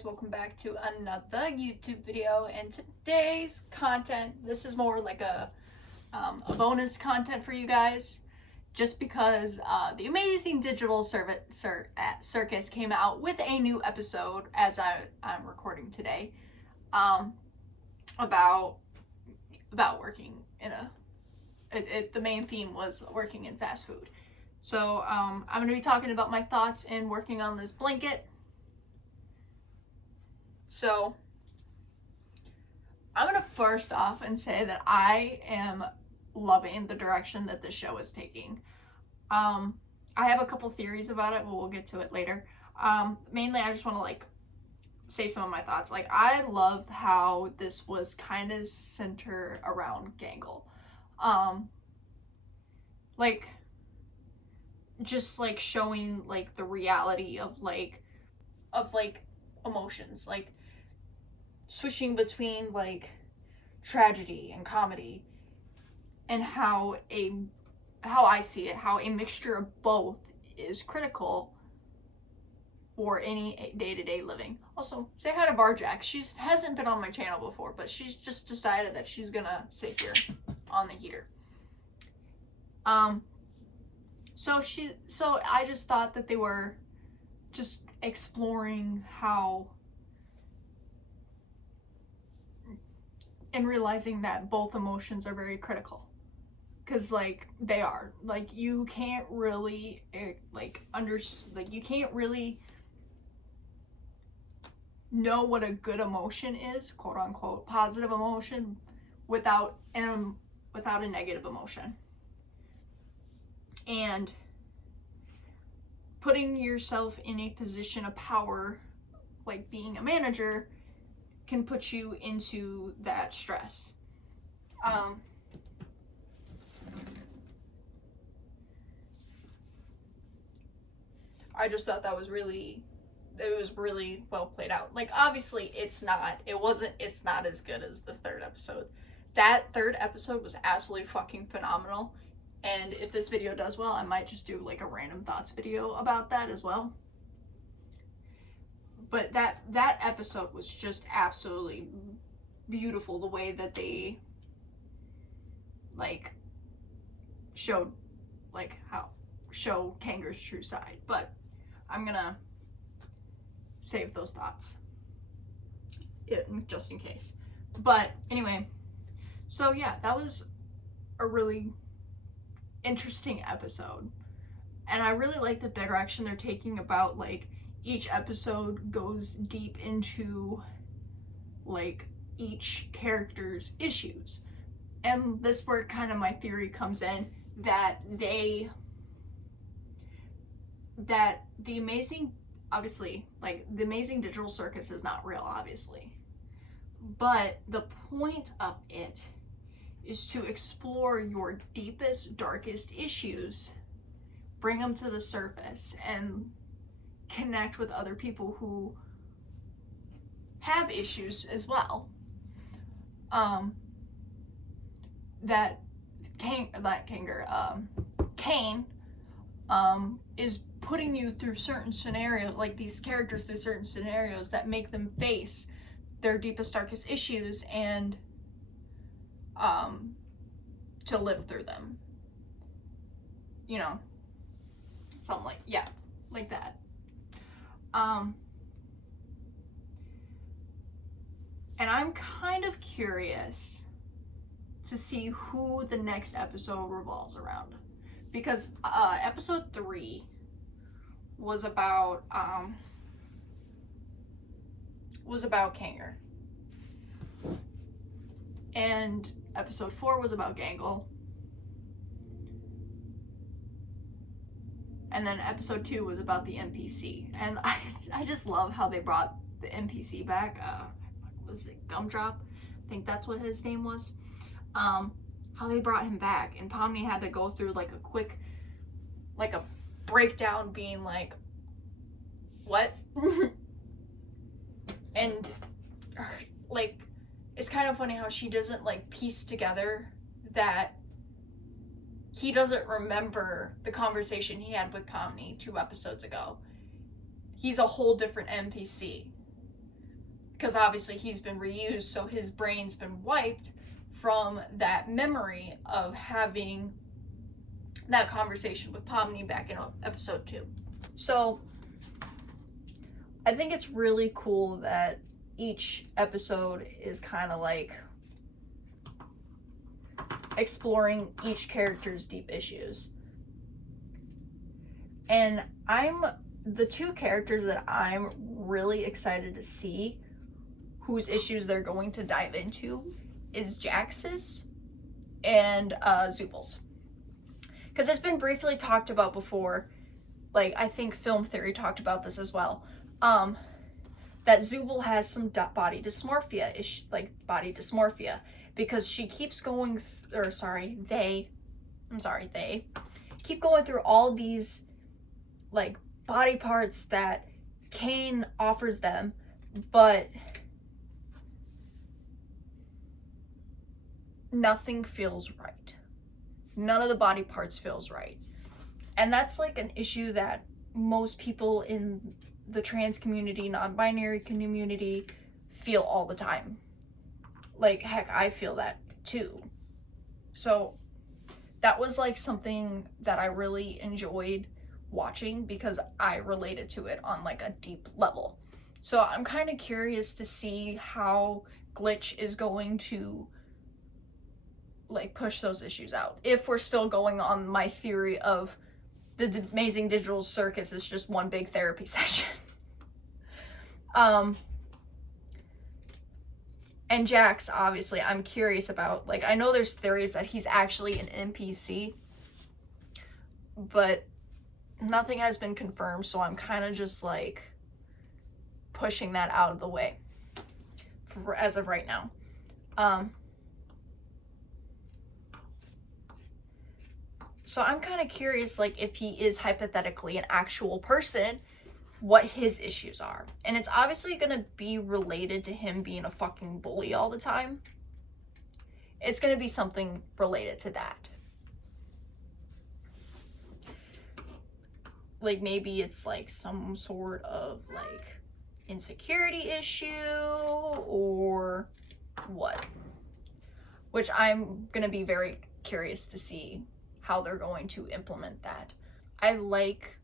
guys, welcome back to another YouTube video. And today's content, this is more like a bonus content for you guys, just because the Amazing Digital Circus came out with a new episode as I'm recording today, about working in the main theme was working in fast food. So I'm going to be talking about my thoughts in working on this blanket. So I'm going to first off and say that I am loving the direction that this show is taking. I have a couple theories about it, but we'll get to it later. Mainly I just want to say some of my thoughts. I loved how this was kind of centered around Gangle. Just showing the reality of emotions, switching between tragedy and comedy, and how I see it, how a mixture of both is critical for any day-to-day living. Also, say hi to Barjack. She hasn't been on my channel before, but she's just decided that she's gonna sit here on the heater. So I just thought that they were just exploring how, and realizing that both emotions are very critical, because they are, you can't really you can't really know what a good emotion is, quote unquote positive emotion, without a negative emotion. And putting yourself in a position of power, like being a manager, can put you into that stress. I just thought it was really well played out. Obviously it's not as good as the third episode. That third episode was absolutely fucking phenomenal. And if this video does well, I might just do a random thoughts video about that as well. But that episode was just absolutely beautiful, the way that they showed show Kangar's true side. But I'm gonna save those thoughts just in case. But anyway, so yeah, that was a really interesting episode, and I really like the direction they're taking about each episode goes deep into each character's issues. And this where kind of my theory comes in, that the Amazing, obviously, the Amazing Digital Circus is not real, obviously, but the point of it is to explore your deepest, darkest issues, bring them to the surface, and connect with other people who have issues as well. Kane is putting you through certain scenarios, these characters through certain scenarios that make them face their deepest, darkest issues, and to live through them, something like that. And I'm kind of curious to see who the next episode revolves around, because episode 3 was about Kanger, and episode 4 was about Gangle, and then episode 2 was about the NPC. And I just love how they brought the NPC back. Was it Gumdrop? I think that's what his name was. How they brought him back, and Pomni had to go through a quick a breakdown, being what? And it's kind of funny how she doesn't piece together that he doesn't remember the conversation he had with Pomni 2 episodes ago. He's a whole different NPC. because obviously he's been reused, so his brain's been wiped from that memory of having that conversation with Pomni back in episode 2. So I think it's really cool that each episode is kind of like exploring each character's deep issues. And the 2 characters that I'm really excited to see whose issues they're going to dive into is Jax's and Zubal's. Because it's been briefly talked about before, like I think Film Theory talked about this as well, that Zubal has some body dysmorphia, because she keeps going, they keep going through all these like body parts that Kane offers them, but nothing feels right. None of the body parts feels right. And that's like an issue that most people in the trans community, non-binary community feel all the time. Like, heck, I feel that too. So that was like something that I really enjoyed watching because I related to it on like a deep level. So I'm kind of curious to see how Glitch is going to like push those issues out. If we're still going on my theory of the Amazing Digital Circus is just one big therapy session. And Jax, obviously, I'm curious about, like, I know there's theories that he's actually an NPC, but nothing has been confirmed, so I'm kind of just, like, pushing that out of the way as of right now. So I'm kind of curious, like, if he is hypothetically an actual person, what his issues are. And it's obviously going to be related to him being a fucking bully all the time. It's going to be something related to that. Like, maybe it's, like, some sort of, like, insecurity issue or what. Which I'm going to be very curious to see how they're going to implement that. I like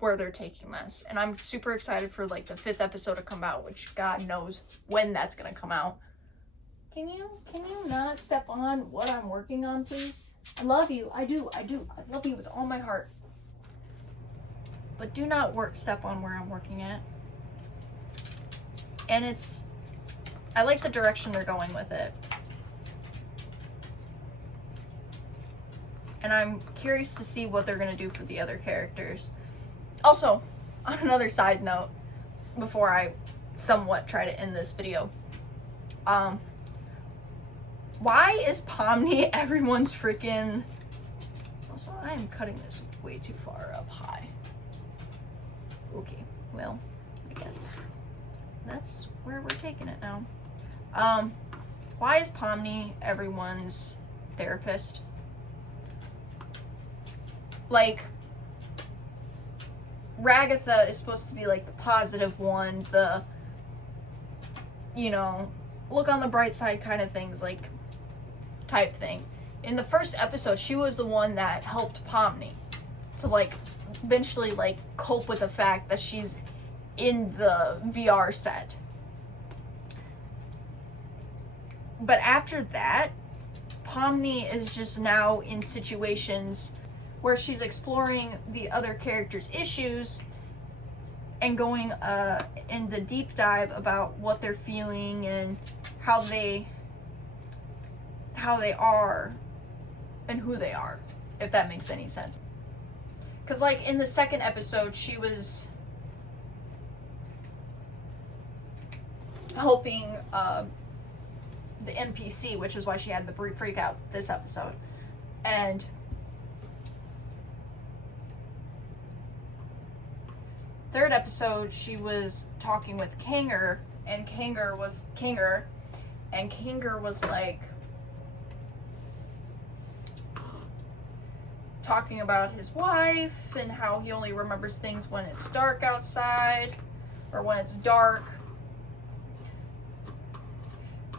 where they're taking this, and I'm super excited for like the 5th episode to come out, which God knows when that's gonna come out. Can you not step on what I'm working on, please? I love you. I do. I love you with all my heart. But do not step on where I'm working at. And I like the direction they're going with it. And I'm curious to see what they're going to do for the other characters. Also, on another side note, before I somewhat try to end this video, why is Pomni everyone's freaking... Also, I am cutting this way too far up high. Okay, well, I guess that's where we're taking it now. Why is Pomni everyone's therapist? Like, Ragatha is supposed to be like the positive one, the, you know, look on the bright side kind of things, like, type thing. In the first episode, she was the one that helped Pomni to, like, eventually, like, cope with the fact that she's in the VR set. But after that, Pomni is just now in situations where she's exploring the other characters' issues and going in the deep dive about what they're feeling and how they are and who they are, if that makes any sense. Because, like, in the 2nd episode, she was helping the NPC, which is why she had the freak out this episode. And third episode, she was talking with Kanger, and Kanger was like talking about his wife and how he only remembers things when it's dark outside or when it's dark.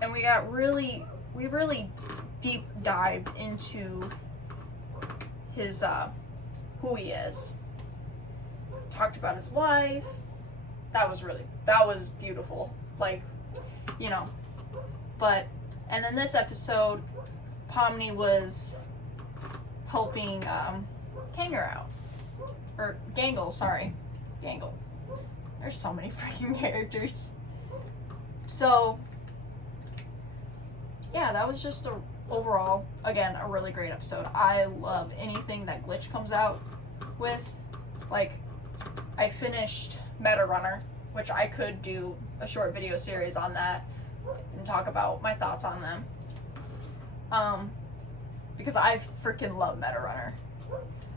and we really deep dived into his who he is. Talked about his wife. That was beautiful. Like, you know. But, and then this episode, Pomni was helping Kanger out. Or Gangle, sorry. Gangle. There's so many freaking characters. So, yeah, that was just overall, again, a really great episode. I love anything that Glitch comes out with. Like, I finished Meta Runner, which I could do a short video series on that and talk about my thoughts on them. Because I freaking love Meta Runner.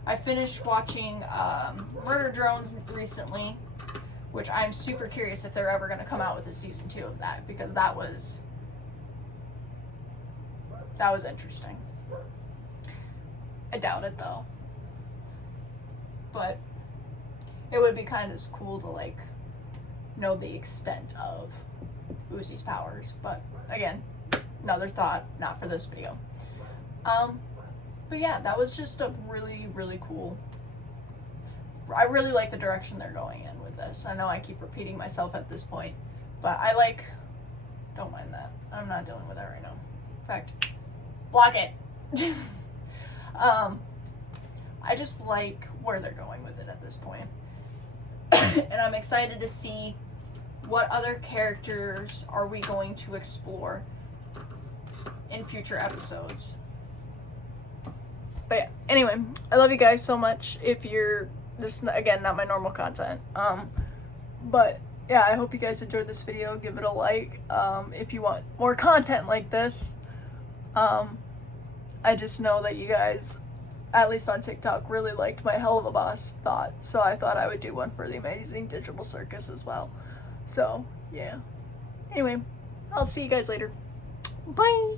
I finished watching Murder Drones recently, which I'm super curious if they're ever going to come out with a season 2 of that, because that was interesting. I doubt it though. But it would be kind of cool to like know the extent of Uzi's powers. But again, another thought, not for this video. But yeah, that was just a really, really cool. I really like the direction they're going in with this. I know I keep repeating myself at this point, but don't mind that. I'm not dealing with that right now. In fact, block it. I just like where they're going with it at this point. And I'm excited to see what other characters are we going to explore in future episodes. But yeah, anyway, I love you guys so much. If you're, this is, again, not my normal content. But yeah, I hope you guys enjoyed this video. Give it a like. If you want more content like this. I just know that you guys, at least on TikTok, really liked my Hell of a Boss thought. So I thought I would do one for the Amazing Digital Circus as well. So, yeah. Anyway, I'll see you guys later. Bye!